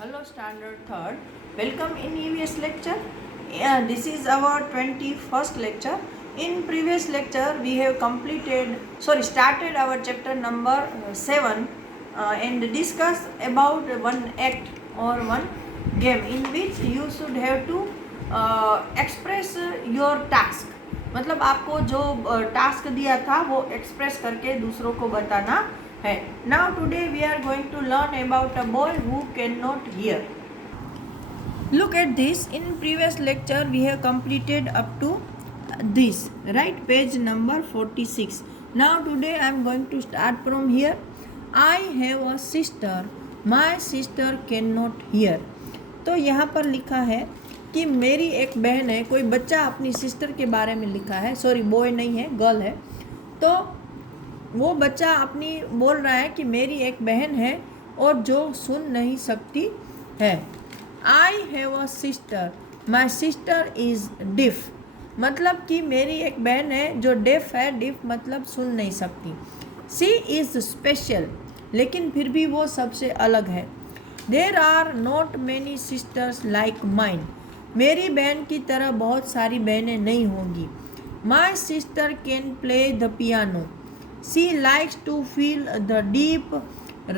Hello Standard 3rd. Welcome in EVS lecture. This is our 21st lecture. In previous lecture we have started our chapter number 7 and discussed about one act or one game in which you should have to express your task. मतलब आपको जो task दिया था वो express करके दूसरों को बताना है. Now today we are going to learn about a boy who cannot hear. Look at this. In previous lecture we have completed up to this, right? Page number 46. Now today I am going to start from here. I have a sister. My sister cannot hear. तो यहाँ पर लिखा है कि मेरी एक बहन है. कोई बच्चा अपनी सिस्टर के बारे में लिखा है. सॉरी, बॉय नहीं है, गर्ल है. तो वो बच्चा अपनी बोल रहा है कि मेरी एक बहन है और जो सुन नहीं सकती है. I have a sister. My sister is deaf. मतलब कि मेरी एक बहन है जो डेफ है. डिफ मतलब सुन नहीं सकती. She is special. लेकिन फिर भी वो सबसे अलग है. There are not many sisters like mine. मेरी बहन की तरह बहुत सारी बहनें नहीं होंगी. My sister can play the piano. She likes to feel the deep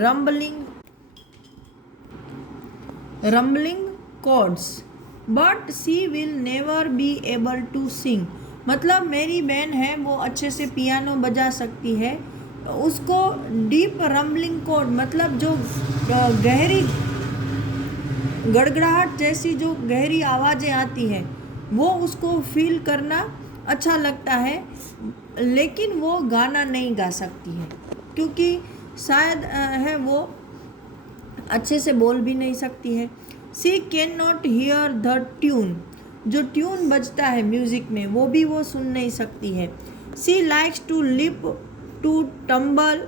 rumbling chords, but she will never be able to sing. मतलब मेरी बहन है वो अच्छे से पियानो बजा सकती है. उसको डीप रम्बलिंग कॉर्ड मतलब जो गहरी गड़गड़ाहट जैसी जो गहरी आवाज़ें आती हैं वो उसको फील करना अच्छा लगता है, लेकिन वो गाना नहीं गा सकती है क्योंकि शायद है वो अच्छे से बोल भी नहीं सकती है. She can not hear the tune. जो ट्यून बजता है म्यूज़िक में वो भी वो सुन नहीं सकती है. She likes to leap, to tumble,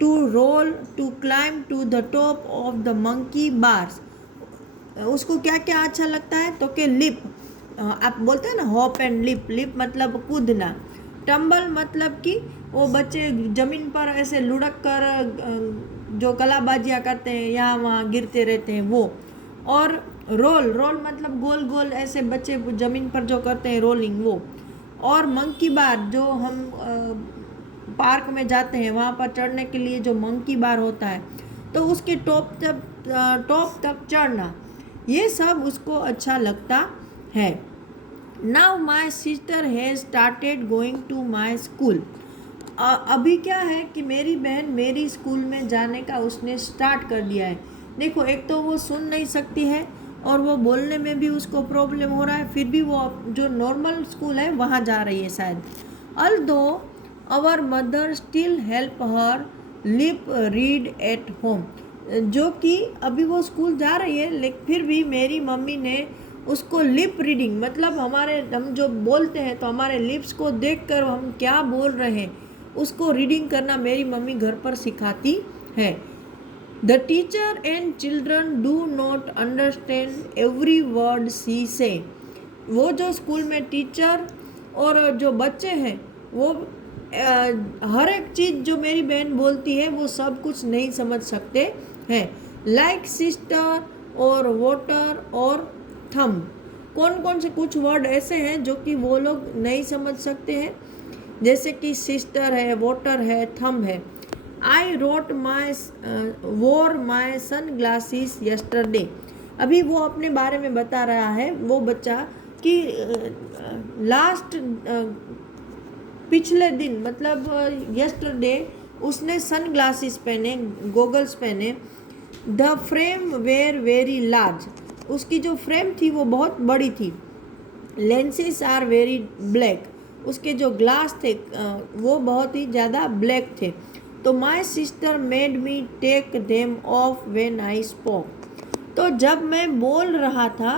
to roll, to climb to the top of the monkey bars. उसको क्या क्या अच्छा लगता है तो कि लिप, आप बोलते हैं ना हॉप एंड लिप. लिप मतलब कूदना. टम्बल मतलब कि वो बच्चे ज़मीन पर ऐसे लुढ़क कर जो कलाबाजियाँ करते हैं यहाँ वहाँ गिरते रहते हैं वो. और रोल, रोल मतलब गोल गोल ऐसे बच्चे ज़मीन पर जो करते हैं रोलिंग वो. और मंकी बार जो हम पार्क में जाते हैं वहाँ पर चढ़ने के लिए जो मंकी बार होता है तो उसके टॉप तक चढ़ना, ये सब उसको अच्छा लगता है. Now my sister has started going to my school. अभी क्या है कि मेरी बहन मेरी स्कूल में जाने का उसने स्टार्ट कर दिया है. देखो, एक तो वो सुन नहीं सकती है और वो बोलने में भी उसको प्रॉब्लम हो रहा है, फिर भी वो जो नॉर्मल स्कूल है वहाँ जा रही है शायद. Although our mother still help her lip read at home. जो कि अभी वो स्कूल जा रही है लेकिन फिर भी मेरी मम्मी ने उसको लिप रीडिंग मतलब हम जो बोलते हैं तो हमारे लिप्स को देखकर हम क्या बोल रहे हैं उसको रीडिंग करना मेरी मम्मी घर पर सिखाती है. The teacher and children do not understand every word she says. वो जो स्कूल में टीचर और जो बच्चे हैं वो हर एक चीज़ जो मेरी बहन बोलती है वो सब कुछ नहीं समझ सकते हैं. लाइक सिस्टर और वाटर और थम. कौन कौन से कुछ वर्ड ऐसे हैं जो कि वो लोग नहीं समझ सकते हैं, जैसे कि सिस्टर है, वाटर है, थम है. आई रोट वोर माई सन ग्लासेस यस्टरडे. अभी वो अपने बारे में बता रहा है वो बच्चा कि पिछले दिन मतलब यस्टरडे उसने सन ग्लासेस पहने, गोगल्स पहने. The frame were very large. उसकी जो फ्रेम थी वो बहुत बड़ी थी. Lenses are very black. उसके जो ग्लास थे वो बहुत ही ज़्यादा ब्लैक थे. तो my sister made me take them off when I spoke. तो जब मैं बोल रहा था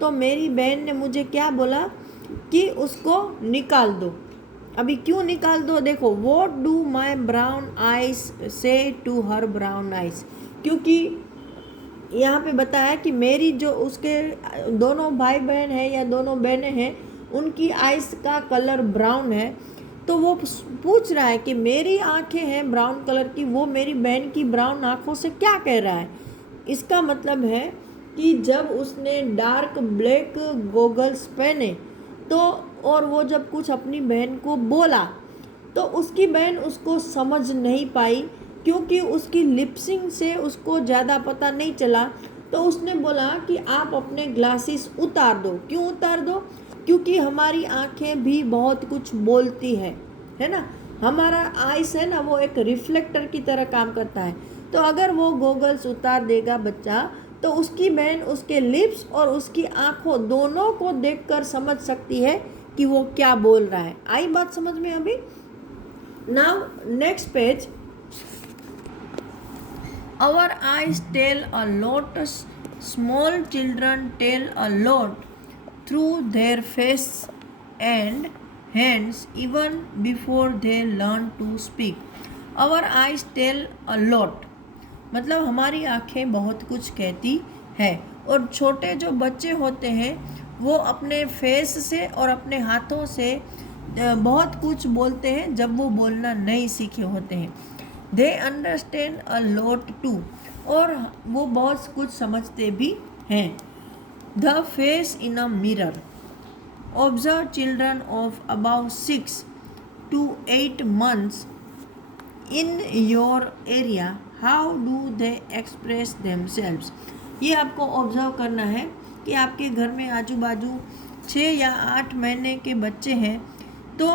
तो मेरी बहन ने मुझे क्या बोला कि उसको निकाल दो. अभी क्यों निकाल दो, देखो. What do my brown eyes से टू हर ब्राउन आइज. क्योंकि यहाँ पे बताया कि मेरी जो उसके दोनों भाई बहन हैं या दोनों बहनें हैं उनकी आइस का कलर ब्राउन है. तो वो पूछ रहा है कि मेरी आंखें हैं ब्राउन कलर की, वो मेरी बहन की ब्राउन आंखों से क्या कह रहा है. इसका मतलब है कि जब उसने डार्क ब्लैक गॉगल्स पहने तो और वो जब कुछ अपनी बहन को बोला तो उसकी बहन उसको समझ नहीं पाई, क्योंकि उसकी लिपसिंग से उसको ज़्यादा पता नहीं चला। तो उसने बोला कि आप अपने ग्लासेस उतार दो। क्यों उतार दो? क्योंकि हमारी आंखें भी बहुत कुछ बोलती है ना। हमारा आइस है ना, वो एक रिफ्लेक्टर की तरह काम करता है। तो अगर वो गॉगल्स उतार देगा बच्चा, तो उसकी बहन उसके लिप्स और उसकी आंखों दोनों को देखकर समझ सकती है कि वो क्या बोल रहा है। आई बात समझ में अभी? Now next page. Our eyes tell a lot. Small children tell a lot through their face and hands even before they learn to speak. Our eyes tell a lot. मतलब हमारी आँखें बहुत कुछ कहती है। और छोटे जो बच्चे होते हैं वो अपने फेस से और अपने हाथों से बहुत कुछ बोलते हैं जब वो बोलना नहीं सीखे होते हैं। They understand a lot too, और वो बहुत कुछ समझते भी हैं। The face in a mirror. Observe children of about 6 to 8 months in your area, how do they express themselves. ये आपको ऑब्जर्व करना है कि आपके घर में आजू बाजू 6 या 8 महीने के बच्चे हैं, तो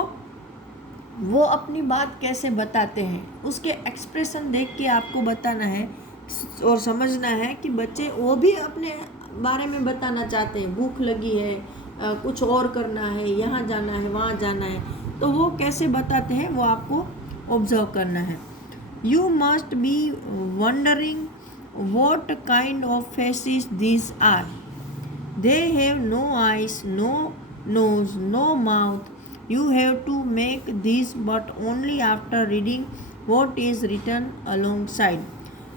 वो अपनी बात कैसे बताते हैं, उसके एक्सप्रेशन देख के आपको बताना है और समझना है कि बच्चे वो भी अपने बारे में बताना चाहते हैं। भूख लगी है, कुछ और करना है, यहाँ जाना है, वहाँ जाना है, तो वो कैसे बताते हैं वो आपको ऑब्जर्व करना है। You must be wondering what kind of faces these are. They have no eyes, no nose, no mouth. You have to make these but only after reading what is written alongside.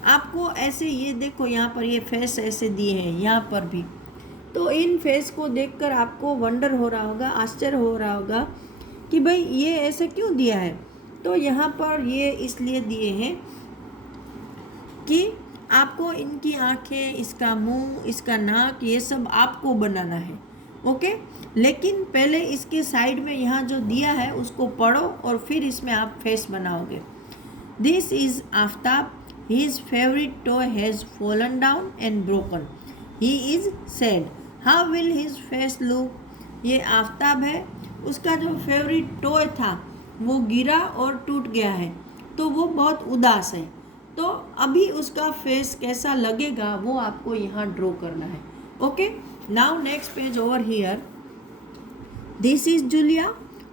आपको ऐसे ये देखो, यहाँ पर ये face ऐसे दिए हैं, यहाँ पर भी, तो इन फेस को देखकर आपको वंडर हो रहा होगा, आश्चर्य हो रहा होगा कि भाई ये ऐसे क्यों दिया है। तो यहाँ पर ये इसलिए दिए हैं कि आपको इनकी आँखें, इसका मुंह, इसका नाक, ये सब आपको बनाना है। ओके, लेकिन पहले इसके साइड में यहाँ जो दिया है उसको पढ़ो और फिर इसमें आप फेस बनाओगे। This is Aftab, his favourite toy has fallen down and broken, he is sad, how will his face look. ये आफ्ताब है, उसका जो फेवरेट टॉय था वो गिरा और टूट गया है, तो वो बहुत उदास है। तो अभी उसका फेस कैसा लगेगा वो आपको यहाँ ड्रॉ करना है। Okay, now next page over here. This is Julia,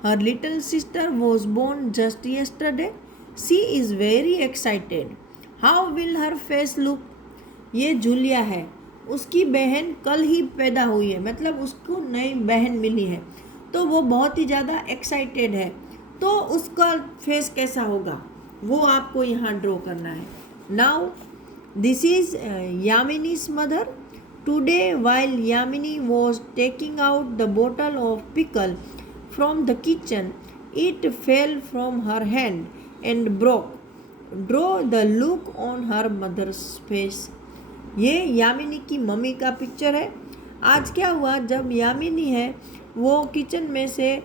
her little sister was born just yesterday, she is very excited, how will her face look. ये जूलिया है, उसकी बहन कल ही पैदा हुई है, मतलब उसको नई बहन मिली है, तो वो बहुत ही ज़्यादा एक्साइटेड है, तो उसका फेस कैसा होगा वो आपको यहाँ ड्रॉ करना है। Now this is Yamini's mother. Today while Yamini was taking out the bottle of pickle from the kitchen, it fell from her hand and broke, draw the look on her mother's face. ये यामिनी की mummy का picture है। आज क्या हुआ, जब यामिनी है वो किचन में से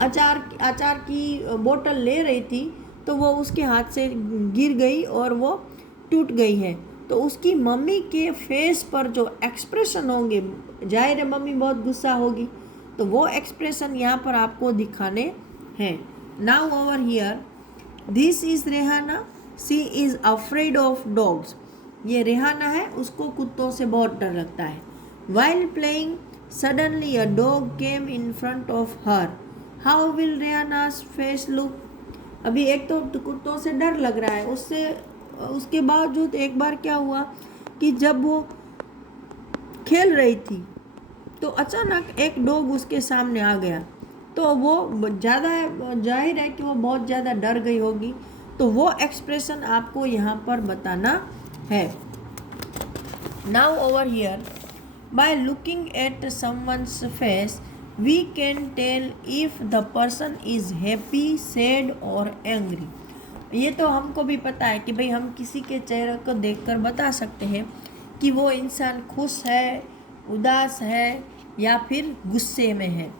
अचार की बोतल ले रही थी, तो वो उसके हाथ से गिर गई और वो टूट गई है। तो उसकी मम्मी के फेस पर जो एक्सप्रेशन होंगे, जाहिर है मम्मी बहुत गुस्सा होगी, तो वो एक्सप्रेशन यहाँ पर आपको दिखाने हैं। Now over here, this is Rehana, she is afraid of dogs. ये रेहाना है, उसको कुत्तों से बहुत डर लगता है। While playing suddenly a dog came in front of her, how will Rehana's face look. अभी एक तो कुत्तों से डर लग रहा है, उसके बावजूद एक बार क्या हुआ कि जब वो खेल रही थी तो अचानक एक डॉग उसके सामने आ गया, तो वो ज़्यादा जाहिर है कि वो बहुत ज़्यादा डर गई होगी, तो वो एक्सप्रेशन आपको यहाँ पर बताना है। Now over here, bye looking eight someone's face we can tell if the person is happy, sad or angry. ये तो हमको भी पता है कि भाई हम किसी के चेहरे को देखकर बता सकते हैं कि वो इंसान खुश है, उदास है या फिर गुस्से में है।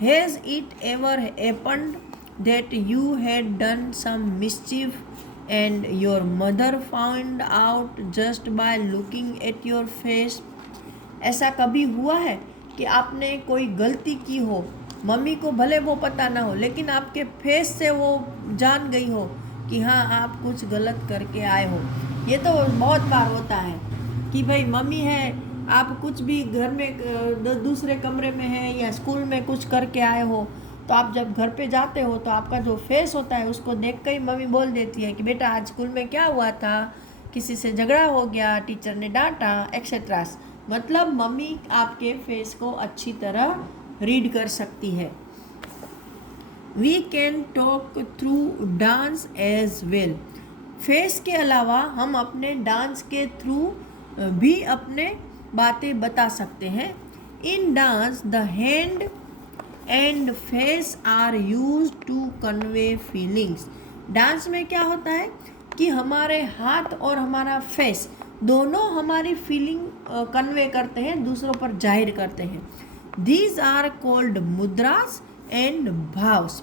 Has it ever happened that you had done some mischief and your mother found out just by looking at your face? ऐसा कभी हुआ है कि आपने कोई गलती की हो, मम्मी को भले वो पता ना हो, लेकिन आपके फेस से वो जान गई हो कि हाँ आप कुछ गलत करके आए हो? ये तो बहुत बार होता है कि भाई मम्मी है, आप कुछ भी घर में दूसरे कमरे में है या स्कूल में कुछ करके आए हो, तो आप जब घर पे जाते हो तो आपका जो फेस होता है उसको देख कर ही मम्मी बोल देती है कि बेटा आज स्कूल में क्या हुआ था, किसी से झगड़ा हो गया, टीचर ने डांटा, एक्सेट्रा। मतलब मम्मी आपके फेस को अच्छी तरह रीड कर सकती है। We can talk through dance as well. Face के अलावा हम अपने डांस के थ्रू भी अपने बातें बता सकते हैं। In dance the hand and face are use to convey feelings. Dance में क्या होता है कि हमारे हाथ और हमारा फेस दोनों हमारी फीलिंग कन्वे करते हैं, दूसरों पर जाहिर करते हैं। These are called mudras and bhavs.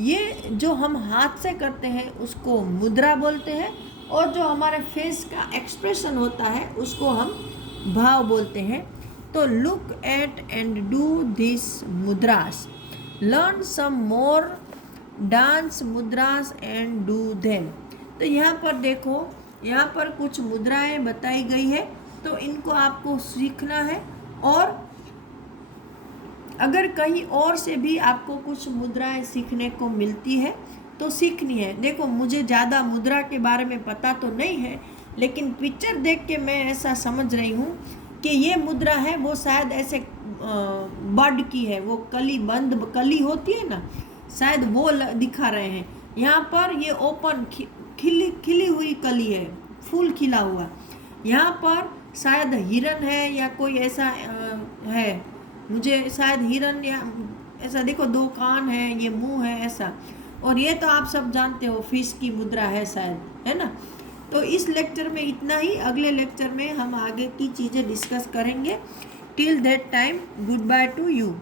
ये जो हम हाथ से करते हैं उसको मुद्रा बोलते हैं, और जो हमारे फेस का एक्सप्रेशन होता है उसको हम भाव बोलते हैं। तो look at and do this mudras, learn some more dance mudras and do them. तो यहाँ पर देखो, यहाँ पर कुछ मुद्राएं बताई गई है, तो इनको आपको सीखना है, और अगर कहीं और से भी आपको कुछ मुद्राएं सीखने को मिलती है तो सीखनी है। देखो मुझे ज़्यादा मुद्रा के बारे में पता तो नहीं है, लेकिन पिक्चर देख के मैं ऐसा समझ रही हूँ कि ये मुद्रा है वो शायद ऐसे बर्ड की है, वो कली बंद कली होती है ना, शायद वो दिखा रहे हैं। यहाँ पर ये ओपन खिली हुई कली है, फूल खिला हुआ। यहाँ पर शायद हिरन है या कोई ऐसा है, मुझे शायद हिरन या ऐसा, देखो दो कान है, ये मुंह है ऐसा। और ये तो आप सब जानते हो फिश की मुद्रा है शायद, है ना। तो इस लेक्चर में इतना ही, अगले लेक्चर में हम आगे की चीज़ें डिस्कस करेंगे। Till that time good by two you.